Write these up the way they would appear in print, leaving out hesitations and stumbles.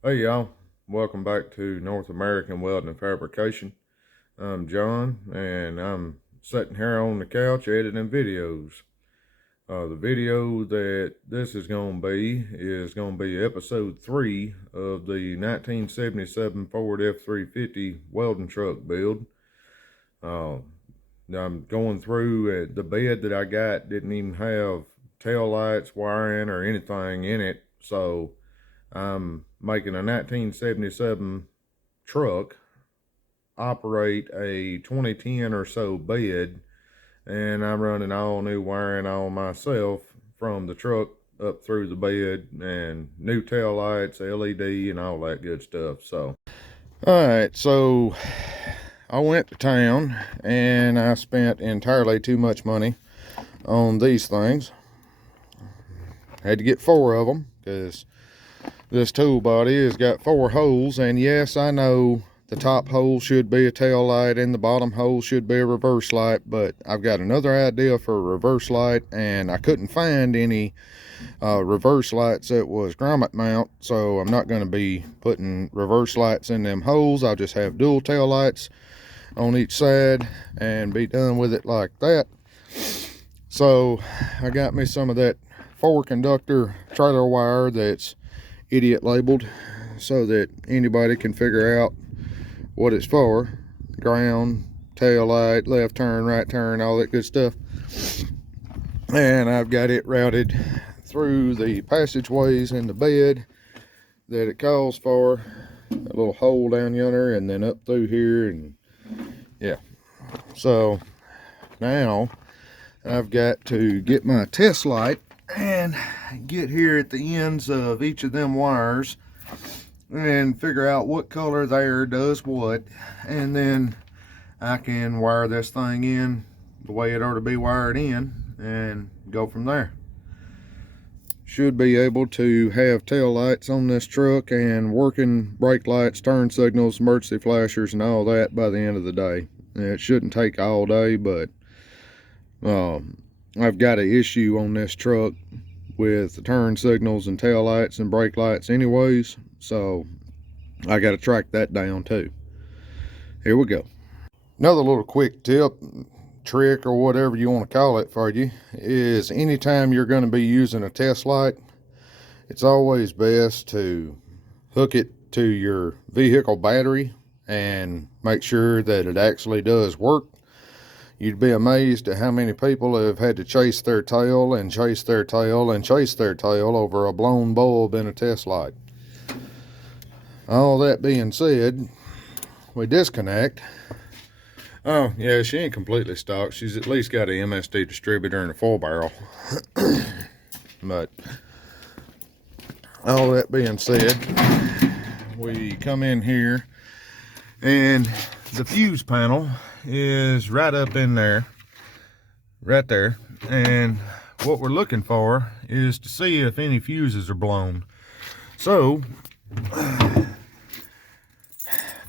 Hey y'all, welcome back to North American Welding and Fabrication. I'm John, and I'm sitting here on the couch editing videos. The video that this is going to be episode 3 of the 1977 Ford F-350 welding truck build. Uh, I'm going through the bed that I got didn't even have tail lights, wiring, or anything in it, so I'm making a 1977 truck operate a 2010 or so bed, and I'm running all new wiring all myself from the truck up through the bed, and new tail lights, LED, and all that good stuff. So all right, so I went to town and I spent entirely too much money on these things. Had to get 4 of them because this tool body has got 4 holes, and yes, I know the top hole should be a tail light and the bottom hole should be a reverse light, but I've got another idea for a reverse light, and I couldn't find any reverse lights that was grommet mount, so I'm not going to be putting reverse lights in them holes. I'll just have dual tail lights on each side and be done with it like that. So I got me some of that 4 conductor trailer wire that's idiot labeled so that anybody can figure out what it's for. Ground, tail light, left turn, right turn, all that good stuff. And I've got it routed through the passageways in the bed that it calls for. A little hole down yonder and then up through here, and yeah. So now I've got to get my test light and get here at the ends of each of them wires and figure out what color there does what, and then I can wire this thing in the way it ought to be wired in and go from there. Should be able to have tail lights on this truck and working brake lights, turn signals, emergency flashers, and all that by the end of the day. It shouldn't take all day, but I've got an issue on this truck with the turn signals and tail lights and brake lights anyways, so I got to track that down too. Here we go. Another little quick tip, trick, or whatever you want to call it for you, is anytime you're going to be using a test light, it's always best to hook it to your vehicle battery and make sure that it actually does work. You'd be amazed at how many people have had to chase their tail and chase their tail and chase their tail over a blown bulb in a test light. All that being said, we disconnect. Oh yeah, she ain't completely stocked. She's at least got a MSD distributor and a 4-barrel. But all that being said, we come in here and the fuse panel is right up in there, right there, and what we're looking for is to see if any fuses are blown. So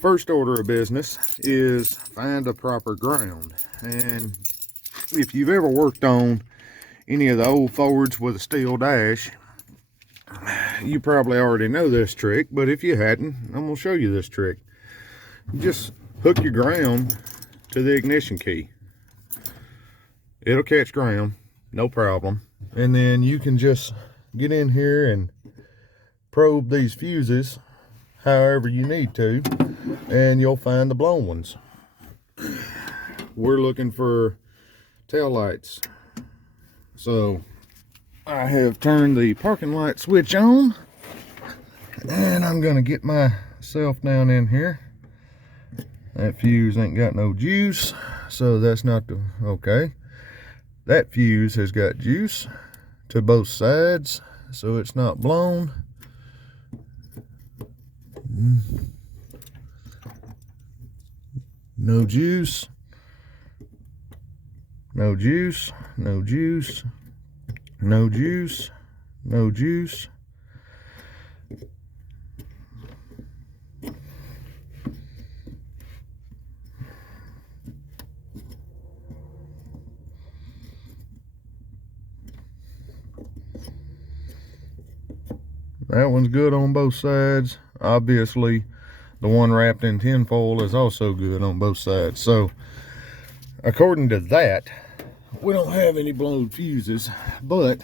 first order of business is find a proper ground. And if you've ever worked on any of the old Fords with a steel dash, you probably already know this trick, but if you hadn't, I'm going to show you this trick. You just hook your ground to the ignition key. It'll catch ground, no problem. And then you can just get in here and probe these fuses however you need to, and you'll find the blown ones. We're looking for tail lights. So I have turned the parking light switch on, and I'm gonna get myself down in here. That fuse ain't got no juice, so that's not the okay. That fuse has got juice to both sides, so it's not blown. No juice, no juice, no juice, no juice, no juice. That one's good on both sides. obviously the one wrapped in tinfoil is also good on both sides. So according to that, we don't have any blown fuses, but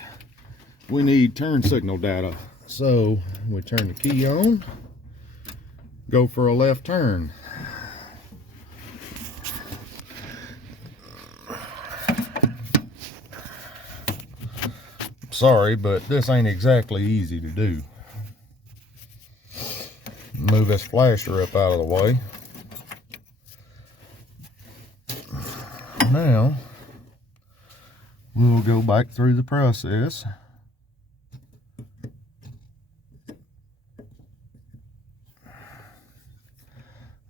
we need turn signal data. So we turn the key on, go for a left turn. Sorry, but this ain't exactly easy to do. Move this flasher up out of the way. Now we'll go back through the process.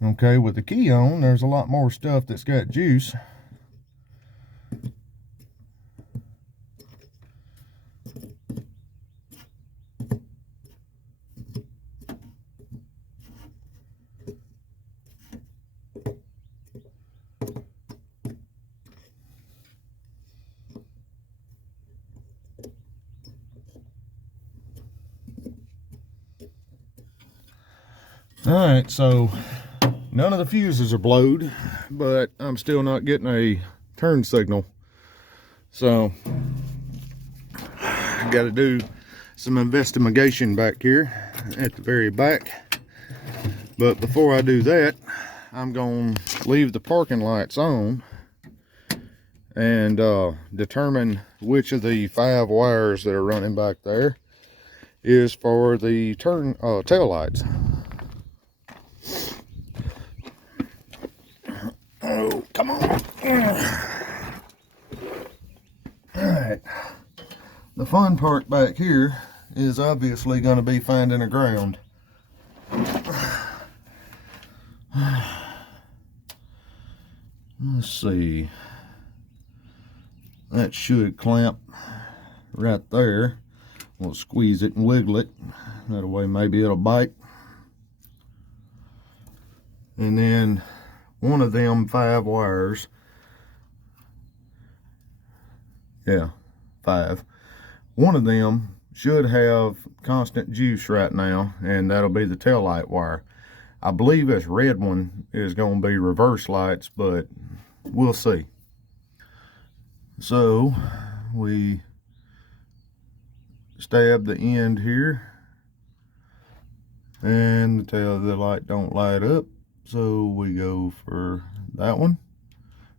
Okay, with the key on, there's a lot more stuff that's got juice. Alright, so none of the fuses are blowed, but I'm still not getting a turn signal. So I got to do some investigation back here at the very back. But before I do that, I'm going to leave the parking lights on and determine which of the 5 wires that are running back there is for the tail lights. Oh, come on. Alright. The fun part back here is obviously going to be finding a ground. Let's see. That should clamp right there. We'll squeeze it and wiggle it. That way maybe it'll bite. And then one of them 5 wires, yeah, 5, one of them should have constant juice right now, and that'll be the tail light wire. I believe this red one is going to be reverse lights, but we'll see. So we stab the end here, and the tail of the light don't light up. So we go for that one.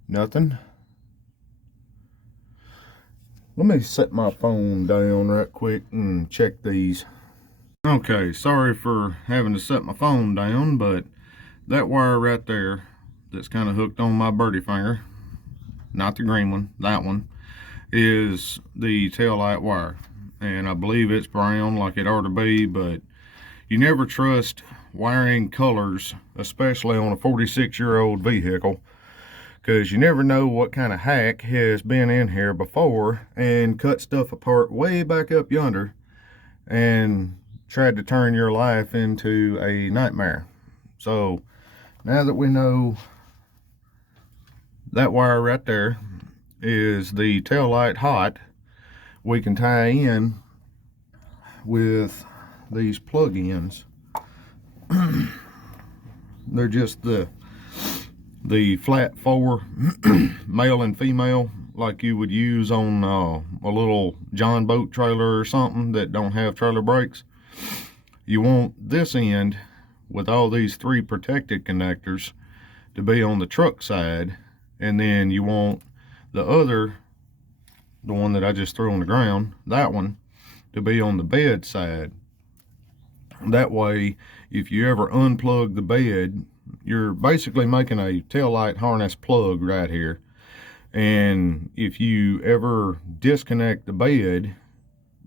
Nothing. Let me set my phone down right quick and check these. Okay, sorry for having to set my phone down, but that wire right there that's kind of hooked on my birdie finger, not the green one, that one, is the tail light wire. And I believe it's brown like it ought to be, but you never trust wiring colors, especially on a 46-year-old vehicle, because you never know what kind of hack has been in here before and cut stuff apart way back up yonder and tried to turn your life into a nightmare. So now that we know that wire right there is the tail light hot, we can tie in with these plug-ins. They're just the flat 4 male and female, like you would use on a little John boat trailer or something that don't have trailer brakes. You want this end with all these 3 protected connectors to be on the truck side, and then you want the one that I just threw on the ground, that one, to be on the bed side. That way, if you ever unplug the bed, you're basically making a tail light harness plug right here. And if you ever disconnect the bed,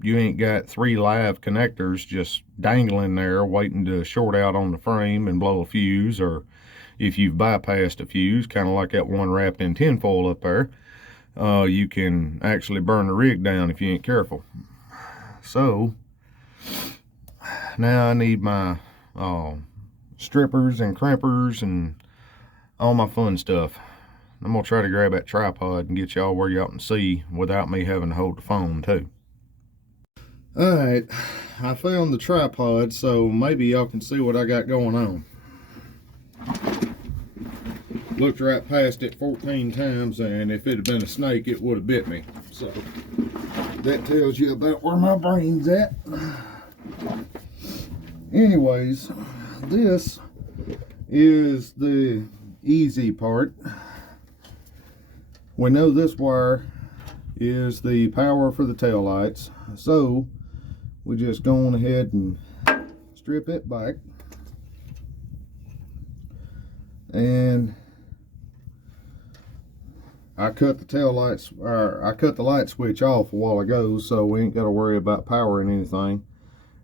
you ain't got 3 live connectors just dangling there waiting to short out on the frame and blow a fuse, or if you've bypassed a fuse, kind of like that one wrapped in tinfoil up there, you can actually burn the rig down if you ain't careful. So now I need my strippers and crimpers and all my fun stuff. I'm gonna try to grab that tripod and get y'all where y'all can see without me having to hold the phone too. Alright, I found the tripod, so maybe y'all can see what I got going on. Looked right past it 14 times, and if it had been a snake, it would have bit me. So that tells you about where my brain's at. Anyways, this is the easy part. We know this wire is the power for the tail lights, so we just go on ahead and strip it back, and I cut the tail lights, or I cut the light switch off a while ago, so we ain't got to worry about powering anything.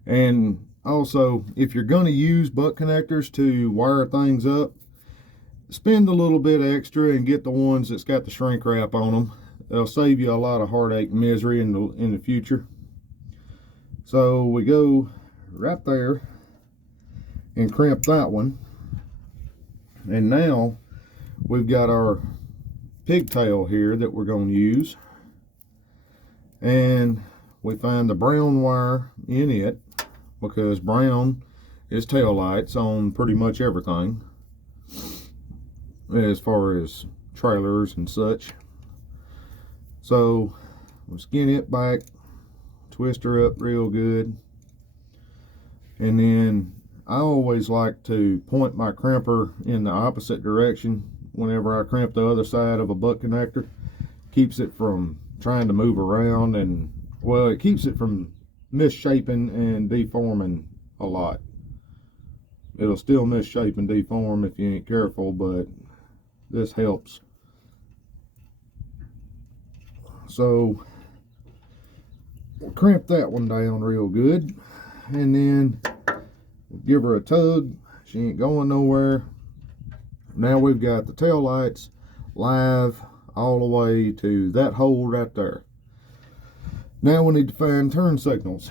And also, if you're going to use butt connectors to wire things up, spend a little bit extra and get the ones that's got the shrink wrap on them. It'll save you a lot of heartache and misery in the future. So we go right there and crimp that one. And now we've got our pigtail here that we're going to use, and we find the brown wire in it, because brown is tail lights on pretty much everything as far as trailers and such. So we'll skin it back, twist her up real good, and then I always like to point my crimper in the opposite direction whenever I crimp the other side of a butt connector. Keeps it from trying to move around, and well, it keeps it from misshaping and deforming a lot. It'll still misshape and deform if you ain't careful, but this helps. So we'll crimp that one down real good, and then give her a tug. She ain't going nowhere. Now we've got the tail lights live all the way to that hole right there. Now we need to find turn signals.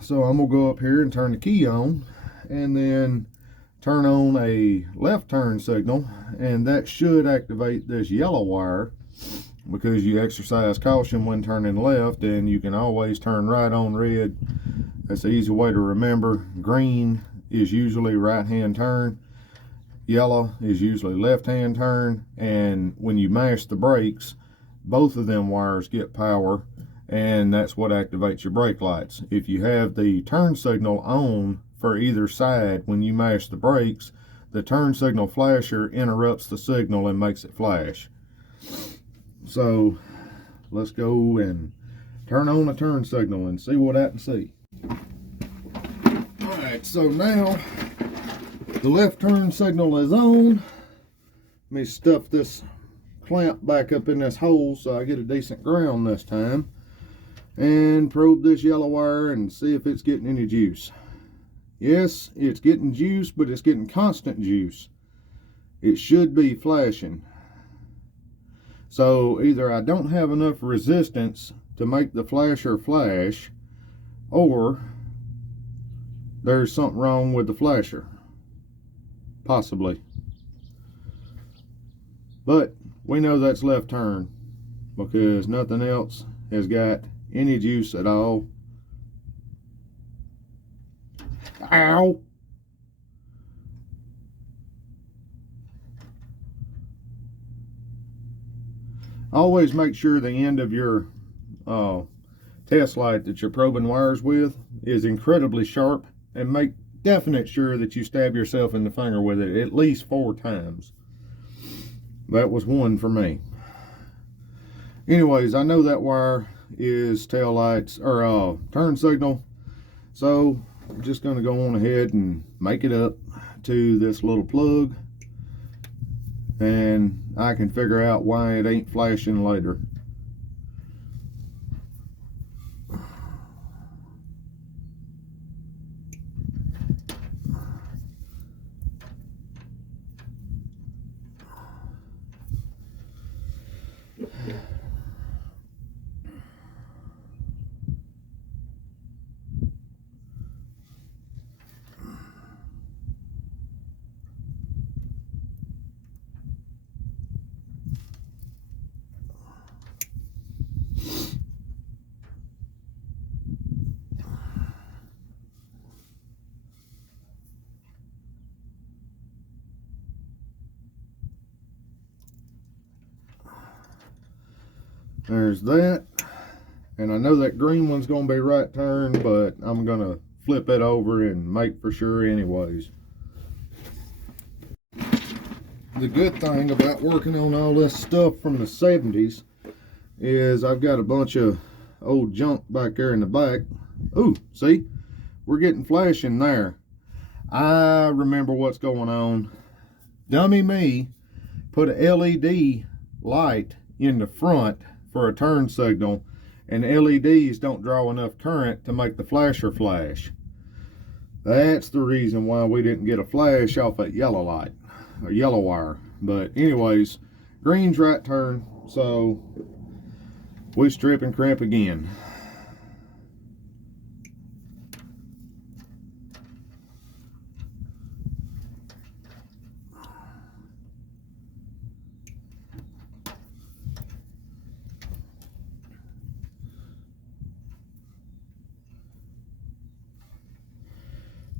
So I'm gonna go up here and turn the key on, and then turn on a left turn signal, and that should activate this yellow wire, because you exercise caution when turning left, and you can always turn right on red. That's the easy way to remember. Green is usually right hand turn, yellow is usually left hand turn, and when you mash the brakes, both of them wires get power, and that's what activates your brake lights. If you have the turn signal on for either side when you mash the brakes, the turn signal flasher interrupts the signal and makes it flash. So let's go and turn on the turn signal and see what I can see. Alright, so now the left turn signal is on. Let me stuff this clamp back up in this hole so I get a decent ground this time, and probe this yellow wire and see if it's getting any juice. Yes, it's getting juice, but it's getting constant juice. It should be flashing. So either I don't have enough resistance to make the flasher flash, or there's something wrong with the flasher. Possibly. But we know that's left turn, because nothing else has got any juice at all. Ow! Always make sure the end of your test light that you're probing wires with is incredibly sharp, and make definite sure that you stab yourself in the finger with it at least 4 times. That was one for me. Anyways, I know that wire is tail lights, or turn signal, so I'm just going to go on ahead and make it up to this little plug, and I can figure out why it ain't flashing later. There's that. And I know that green one's going to be right turn, but I'm going to flip it over and make for sure anyways. The good thing about working on all this stuff from the 70s is I've got a bunch of old junk back there in the back. Ooh, see? We're getting flashing there. I remember what's going on. Dummy me put a LED light in the front for a turn signal, and LEDs don't draw enough current to make the flasher flash. That's the reason why we didn't get a flash off that yellow light, or yellow wire. But anyways, green's right turn, so we strip and crimp again.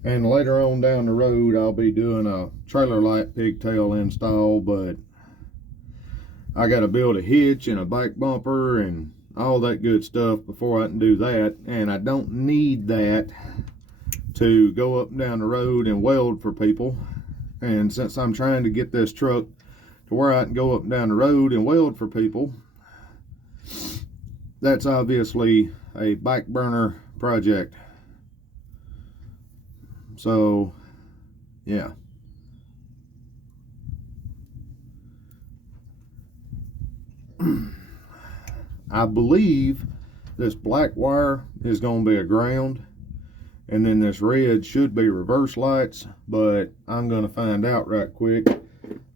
And later on down the road, I'll be doing a trailer light pigtail install, but I got to build a hitch and a back bumper and all that good stuff before I can do that. And I don't need that to go up and down the road and weld for people. And since I'm trying to get this truck to where I can go up and down the road and weld for people, that's obviously a back burner project. So, yeah. I believe this black wire is going to be a ground, and then this red should be reverse lights, but I'm going to find out right quick.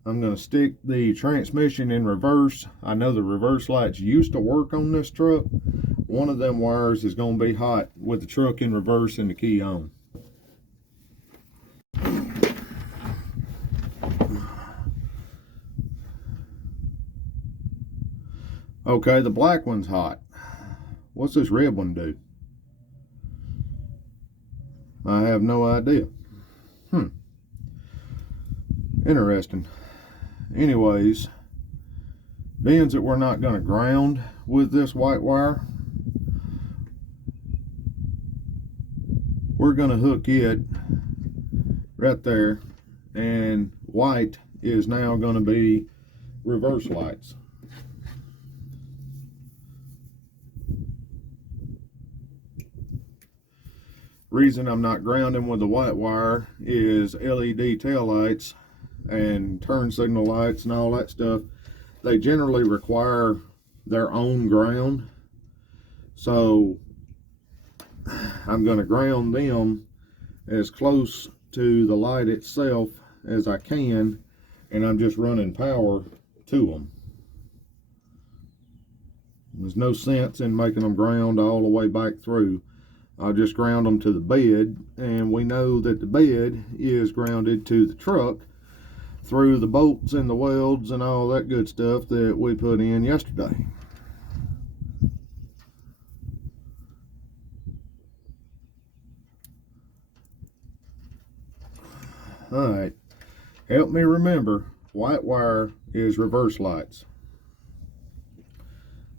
I'm going to stick the transmission in reverse. I know the reverse lights used to work on this truck. One of them wires is going to be hot with the truck in reverse and the key on. Okay, the black one's hot. What's this red one do? I have no idea. Interesting. Anyways, being that we're not going to ground with this white wire, we're going to hook it right there, and white is now going to be reverse lights. Reason I'm not grounding with the white wire is LED taillights and turn signal lights and all that stuff, they generally require their own ground. So I'm going to ground them as close to the light itself as I can, and I'm just running power to them. There's no sense in making them ground all the way back through. I'll just ground them to the bed, and we know that the bed is grounded to the truck through the bolts and the welds and all that good stuff that we put in yesterday. Alright, help me remember, white wire is reverse lights.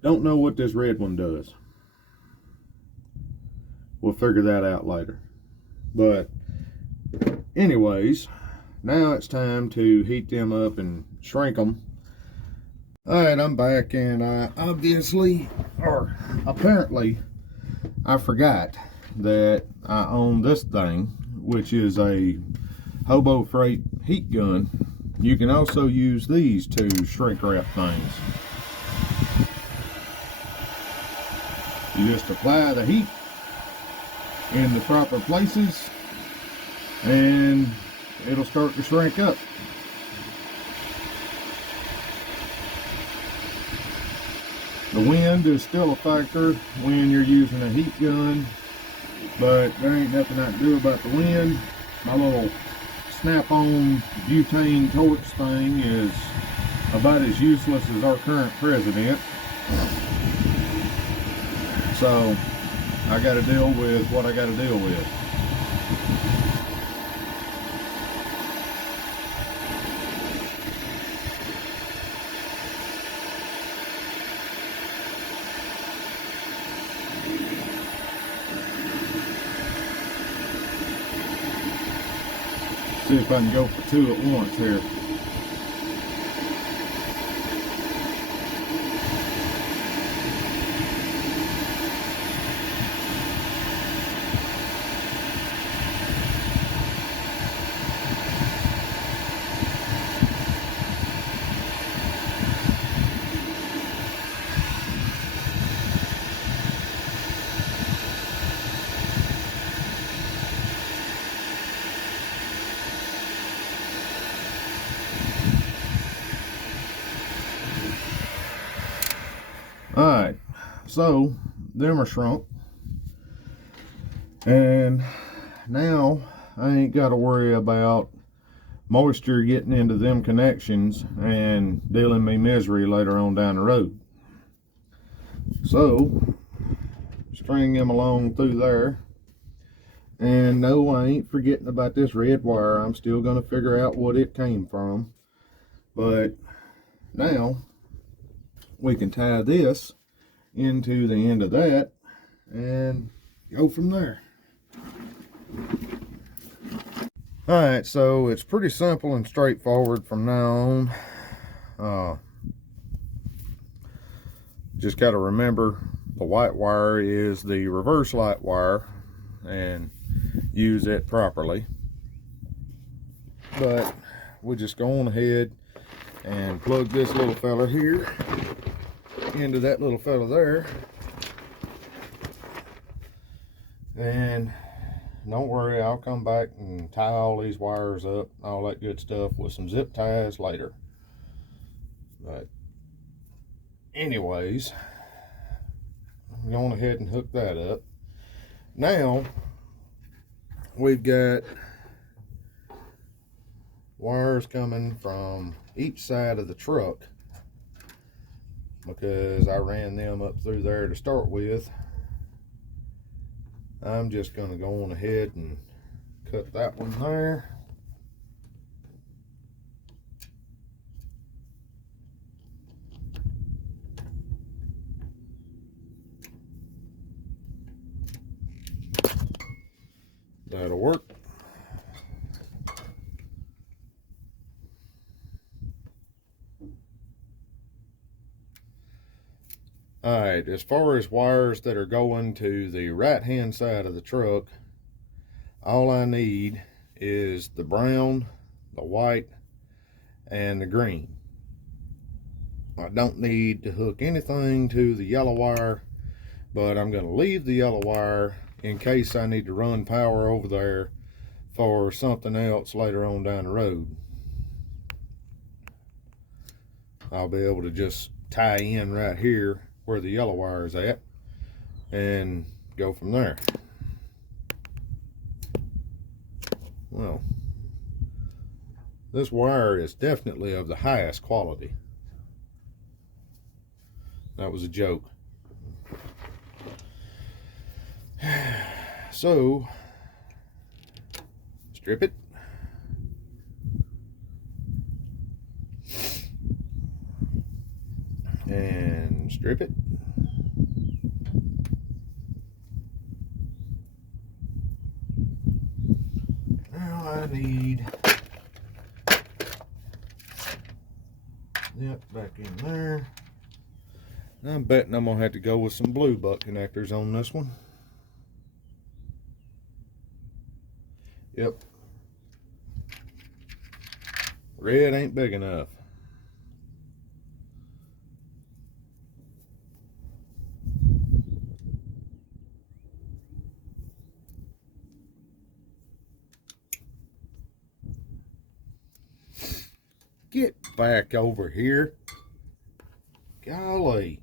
Don't know what this red one does. We'll figure that out later. But anyways, now it's time to heat them up and shrink them. Alright, I'm back, and I apparently I forgot that I own this thing, which is a Hobo Freight heat gun. You can also use these to shrink wrap things. You just apply the heat in the proper places and it'll start to shrink up. The wind is still a factor when you're using a heat gun, but there ain't nothing I can do about the wind. My little snap-on butane torch thing is about as useless as our current president. So I got to deal with what I got to deal with. See if I can go for two at once here. Alright, so them are shrunk, and now I ain't got to worry about moisture getting into them connections and dealing me misery later on down the road. So string them along through there, and no, I ain't forgetting about this red wire. I'm still going to figure out what it came from, but now we can tie this into the end of that and go from there. Alright, so it's pretty simple and straightforward from now on. Just got to remember the white wire is the reverse light wire and use it properly. But we just go on ahead and plug this little fella here into that little fella there, and don't worry, I'll come back and tie all these wires up, all that good stuff, with some zip ties later. But anyways, I'm going ahead and hook that up. Now we've got wires coming from each side of the truck, because I ran them up through there to start with. I'm just going to go on ahead and cut that one there. That'll work. Alright, as far as wires that are going to the right hand side of the truck, all I need is the brown, the white, and the green. I don't need to hook anything to the yellow wire, but I'm going to leave the yellow wire in case I need to run power over there for something else later on down the road. I'll be able to just tie in right here where the yellow wire is at and go from there. Well, this wire is definitely of the highest quality. That was a joke. So strip it. And strip it. Now I need that back in there. I'm betting I'm gonna have to go with some blue butt connectors on this one. Yep. Red ain't big enough. Get back over here. Golly.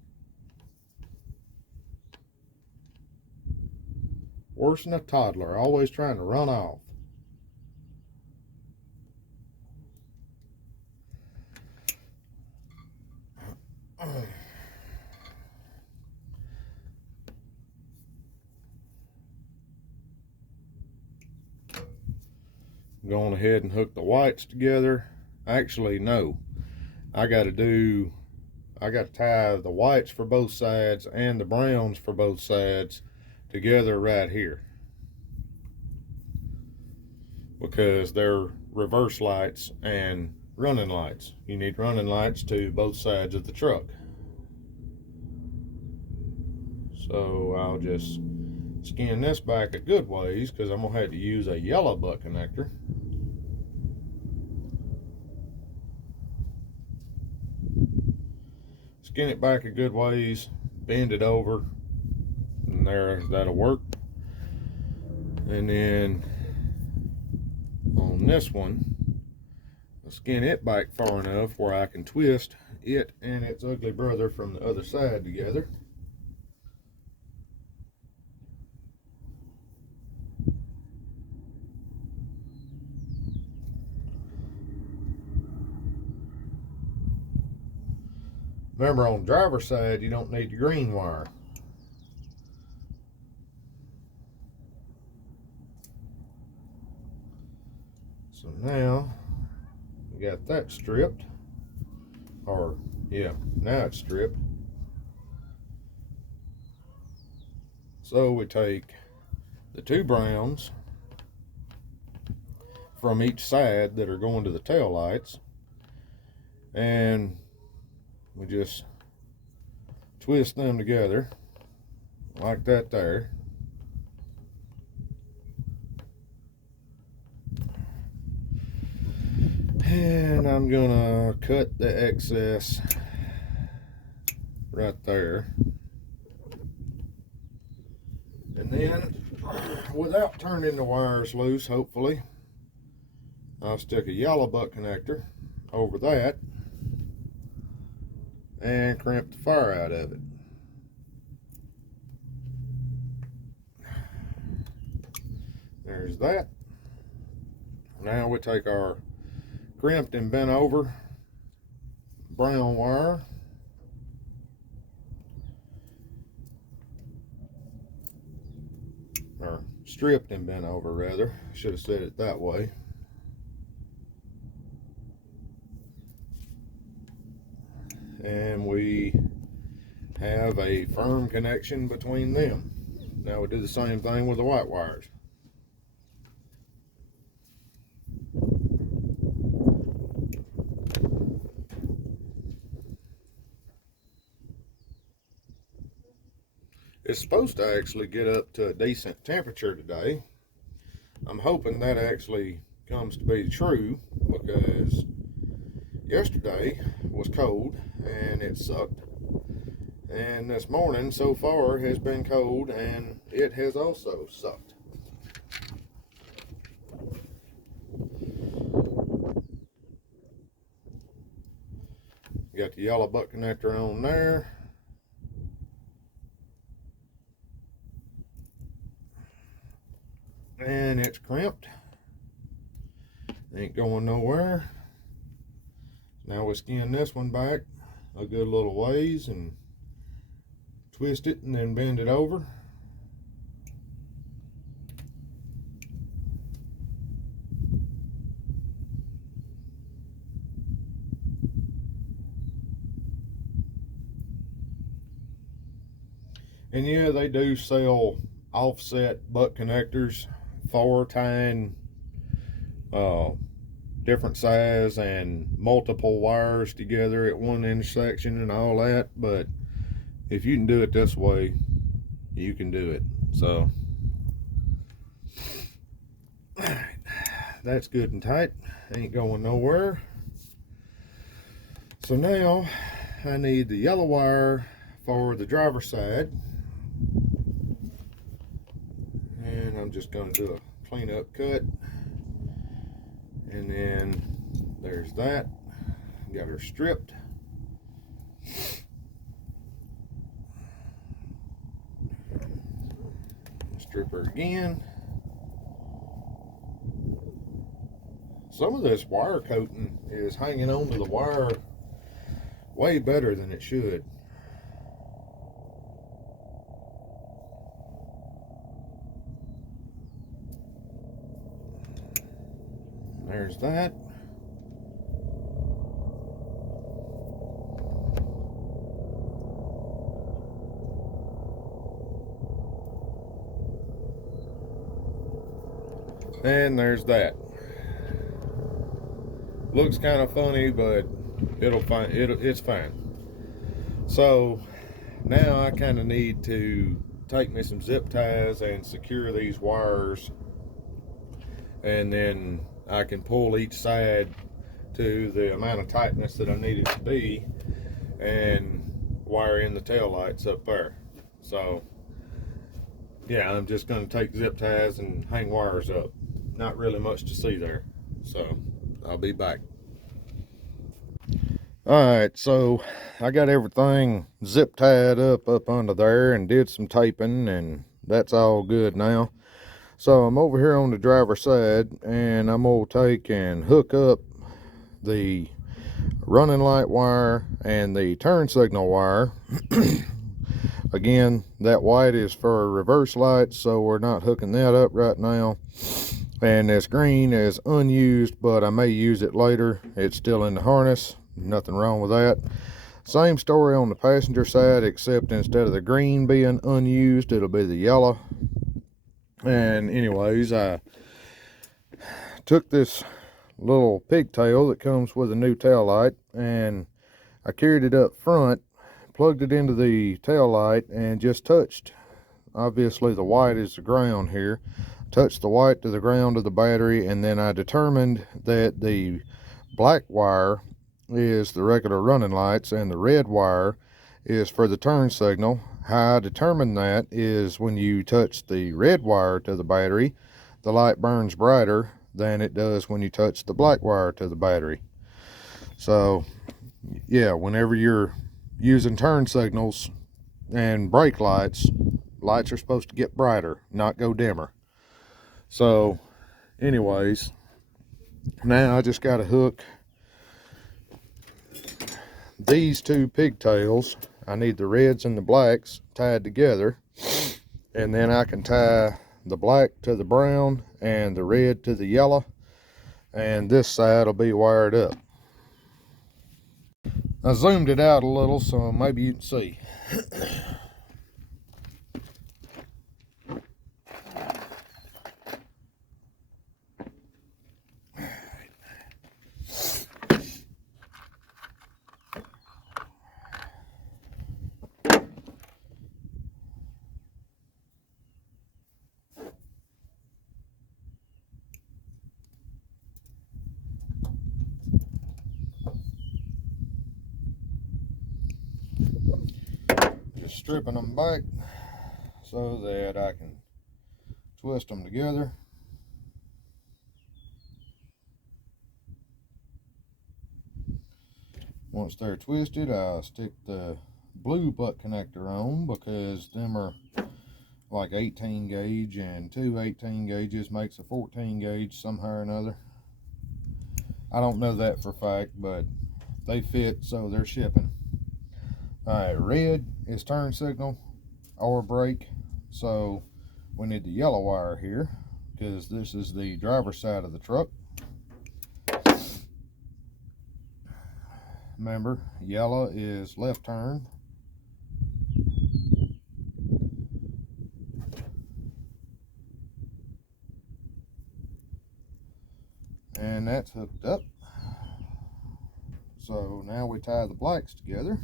Worse than a toddler, always trying to run off. Going ahead and hook the whites together. Actually, no. I got to tie the whites for both sides and the browns for both sides together right here. because they're reverse lights and running lights. You need running lights to both sides of the truck. So I'll just skin this back a good ways because I'm going to have to use a yellow butt connector. Skin it back a good ways, bend it over, and there, that'll work. And then on this one, I'll skin it back far enough where I can twist it and its ugly brother from the other side together. Remember, on the driver's side, you don't need the green wire. So now, we got that stripped. Or, yeah, now it's stripped. So we take the two browns from each side that are going to the tail lights, and we just twist them together like that there. And I'm gonna cut the excess right there. And then, without turning the wires loose, hopefully, I'll stick a yellow butt connector over that and crimp the fire out of it. There's that. Now we take our crimped and bent over brown wire, or stripped and bent over rather, should have said it that way. And we have a firm connection between them. Now we do the same thing with the white wires. It's supposed to actually get up to a decent temperature today. I'm hoping that actually comes to be true, because yesterday was cold and it sucked, and this morning so far has been cold and it has also sucked. Got the yellow butt connector on there. And it's crimped. Ain't going nowhere. Now we skin this one back a good little ways and twist it and then bend it over. And yeah, they do sell offset butt connectors for tying different size and multiple wires together at one intersection and all that, but if you can do it this way, you can do it. So that's good and tight, ain't going nowhere. So now I need the yellow wire for the driver's side, and I'm just going to do a clean up cut. And then there's that. Got her stripped. Strip her again. Some of this wire coating is hanging onto the wire way better than it should. There's that. And there's that. Looks kind of funny, but it's fine. So now I kind of need to take me some zip ties and secure these wires, and then I can pull each side to the amount of tightness that I need it to be and wire in the tail lights up there. So yeah, I'm just going to take zip ties and hang wires up. Not really much to see there, so I'll be back. Alright, so I got everything zip tied up under there and did some taping, and that's all good now. So I'm over here on the driver's side, and I'm going to take and hook up the running light wire and the turn signal wire. Again, that white is for reverse lights, so we're not hooking that up right now. And this green is unused, but I may use it later. It's still in the harness, nothing wrong with that. Same story on the passenger side, except instead of the green being unused, it'll be the yellow. And anyways, I took this little pigtail that comes with a new tail light, and I carried it up front, plugged it into the tail light, and just touched, obviously the white is the ground here, touched the white to the ground of the battery, and then I determined that the black wire is the regular running lights and the red wire is for the turn signal. How I determined that is when you touch the red wire to the battery, the light burns brighter than it does when you touch the black wire to the battery. So yeah, whenever you're using turn signals and brake lights, lights are supposed to get brighter, not go dimmer. So anyways, now I just got to hook these two pigtails. I need the reds and the blacks tied together, and then I can tie the black to the brown and the red to the yellow, and this side will be wired up. I zoomed it out a little so maybe you can see. Just stripping them back so that I can twist them together. Once they're twisted, I'll stick the blue butt connector on, because them are like 18 gauge, and two 18 gauges makes a 14 gauge somehow or another. I don't know that for a fact, but they fit, so they're shipping. Alright, red is turn signal or brake, so we need the yellow wire here, because this is the driver's side of the truck. Remember, yellow is left turn. And that's hooked up. So now we tie the blacks together.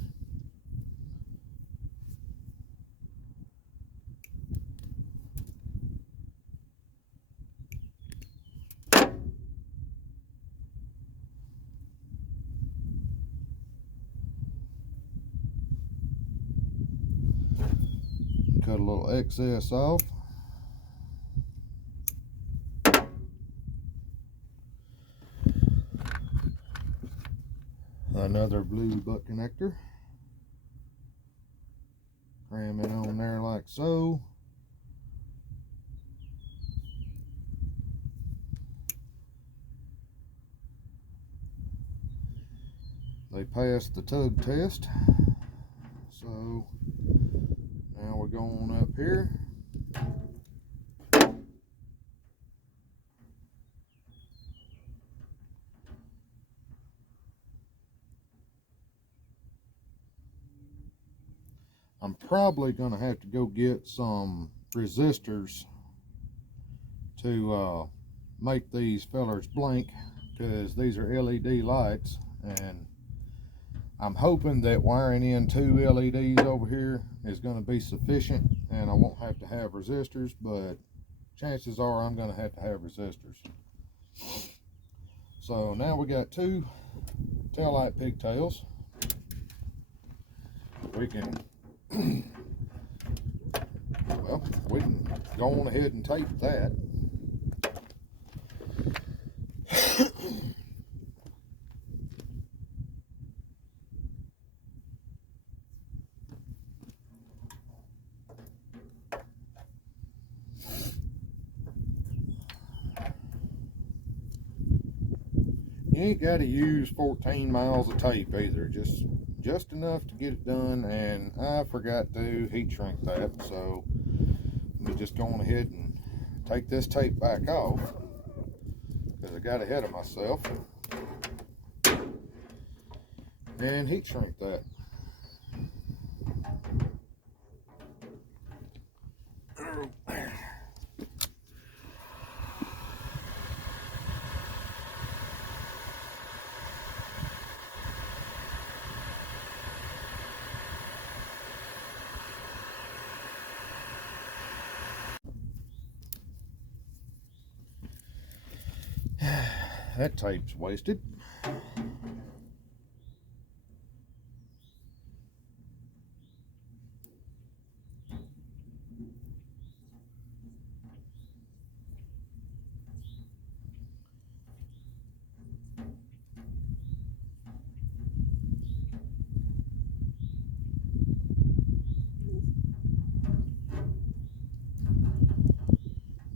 Cut a little excess off. Another blue butt connector. Cram it on there like so. They passed the tug test. So now we're going up here. I'm probably going to have to go get some resistors to make these fellers blink, because these are LED lights, and I'm hoping that wiring in 2 LEDs over here is going to be sufficient and I won't have to have resistors, but chances are I'm going to have resistors. So now we got 2 taillight pigtails. We can well, we can go on ahead and tape that. You ain't got to use 14 miles of tape either, just enough to get it done, and I forgot to heat shrink that, so let me just go on ahead and take this tape back off because I got ahead of myself and heat shrink that. That tape's wasted.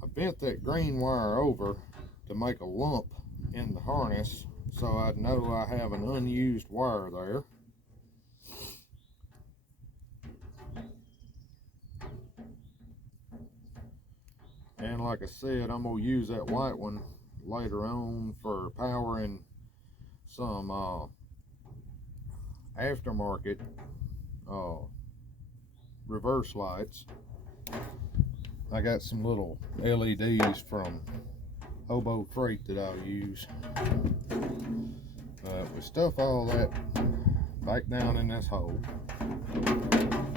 I bent that green wire over to make a lump in the harness so I'd know I have an unused wire there. And like I said, I'm going to use that white one later on for powering some aftermarket reverse lights. I got some little LEDs from Hobo Freight that I'll use. We stuff all that back down in this hole.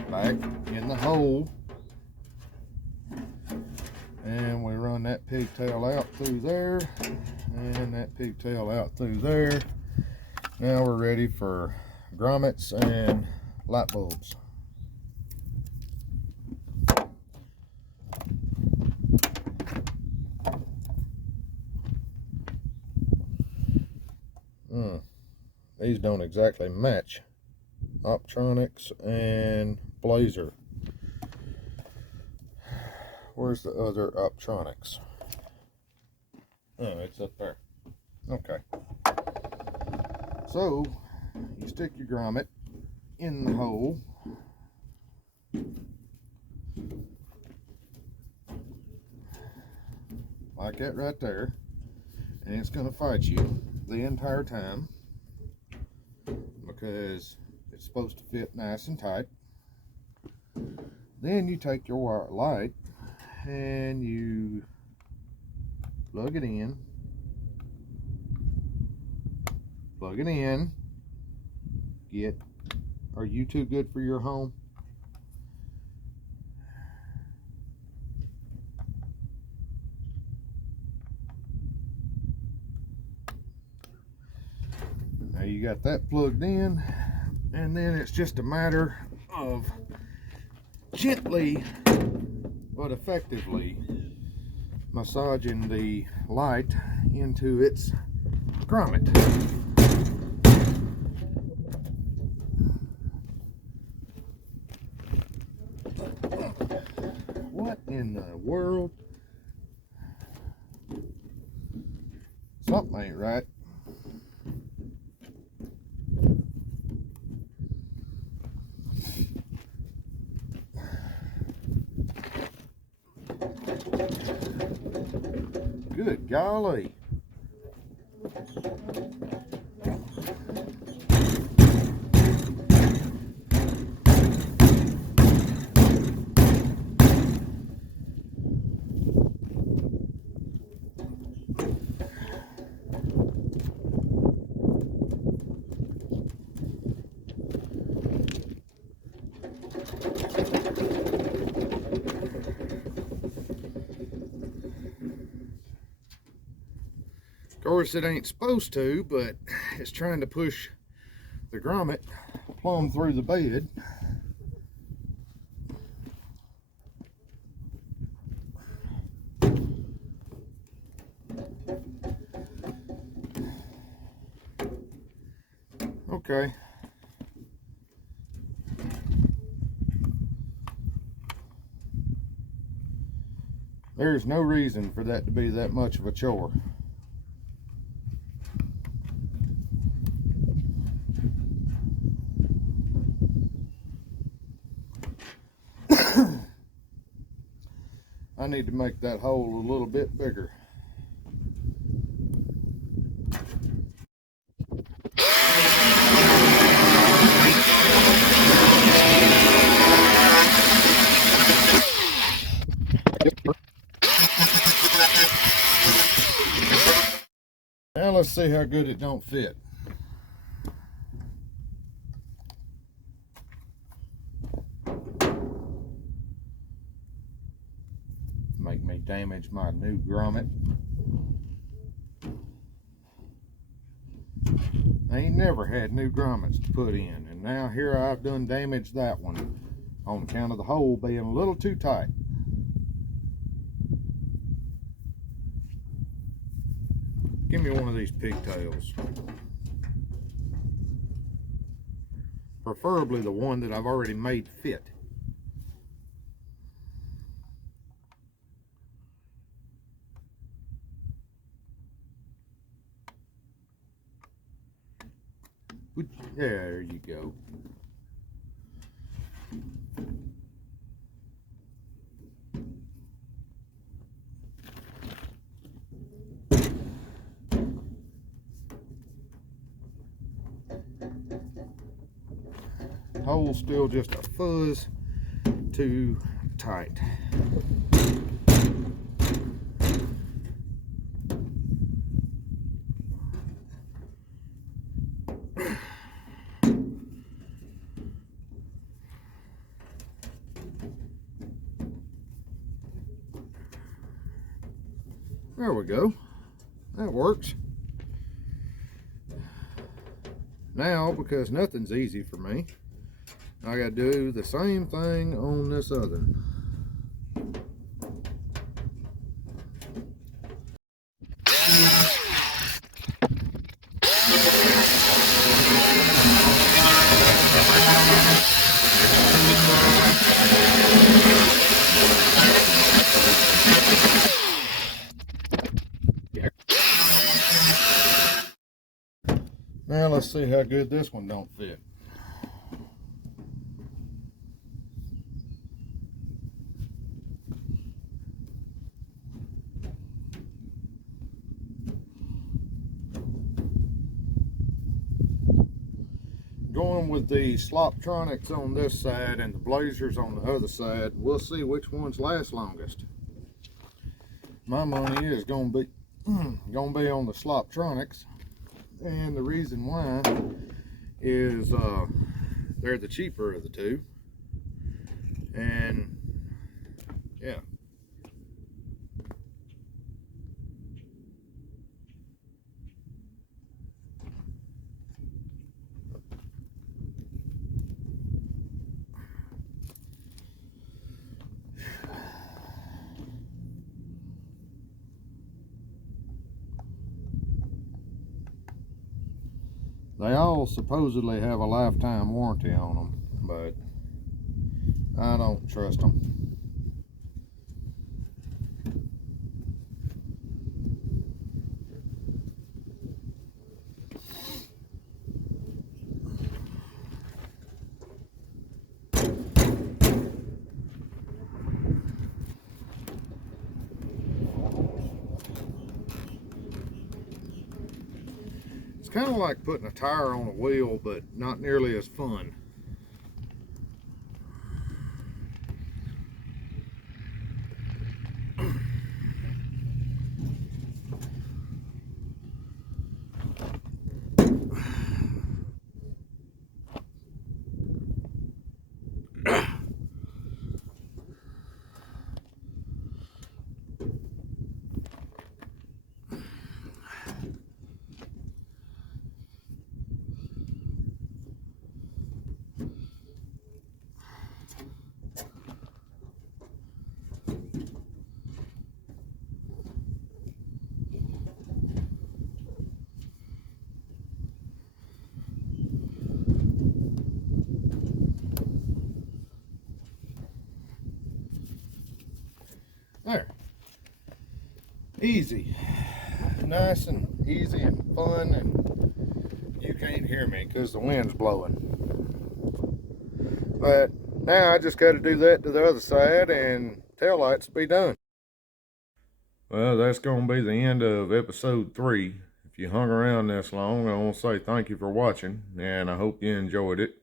Back in the hole. And we run that pigtail out through there. And that pigtail out through there. Now we're ready for grommets and light bulbs. These don't exactly match. Optronics and Blazer. Where's the other Optronics? Oh, it's up there. Okay. So, you stick your grommet in the hole. Like that right there. And it's going to fight you the entire time because it's supposed to fit nice and tight. Then you take your wire light and you plug it in. Are you too good for your home? Now you got that plugged in, and then it's just a matter of gently but effectively massaging the light into its grommet. What in the world? Something ain't right. Good golly. course, it ain't supposed to, but it's trying to push the grommet plumb through the bed. Okay. There's no reason for that to be that much of a chore. I need to make that hole a little bit bigger. Now let's see how good it don't fit. Make me damage my new grommet. I ain't never had new grommets to put in, and now here I've done damaged that one on account of the hole being a little too tight. Give me one of these pigtails. Preferably the one that I've already made fit. There you go. Hole's still just a fuzz too tight. There we go. That works. Now, because nothing's easy for me, I gotta do the same thing on this other. Now let's see how good this one don't fit. Going with the Sloptronics on this side and the Blazers on the other side, we'll see which ones last longest. My money is gonna be on the Sloptronics, and the reason why is they're the cheaper of the two, and yeah. They all supposedly have a lifetime warranty on them, but I don't trust them. It's kind of like putting a tire on a wheel, but not nearly as fun. easy. Nice and easy and fun, and you can't hear me because the wind's blowing. But now I just got to do that to the other side and taillights will be done. Well, that's going to be the end of episode 3. If you hung around this long, I want to say thank you for watching, and I hope you enjoyed it.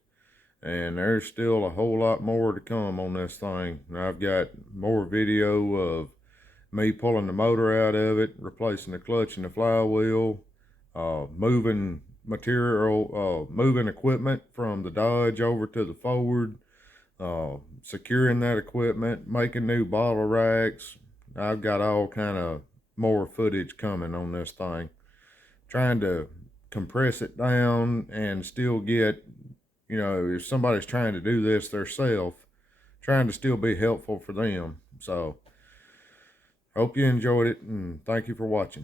And there's still a whole lot more to come on this thing. I've got more video of me pulling the motor out of it, replacing the clutch and the flywheel, moving material, moving equipment from the Dodge over to the Ford, securing that equipment, making new bottle racks. I've got all kind of more footage coming on this thing. Trying to compress it down and still get, you know, if somebody's trying to do this themselves, trying to still be helpful for them. So, hope you enjoyed it, and thank you for watching.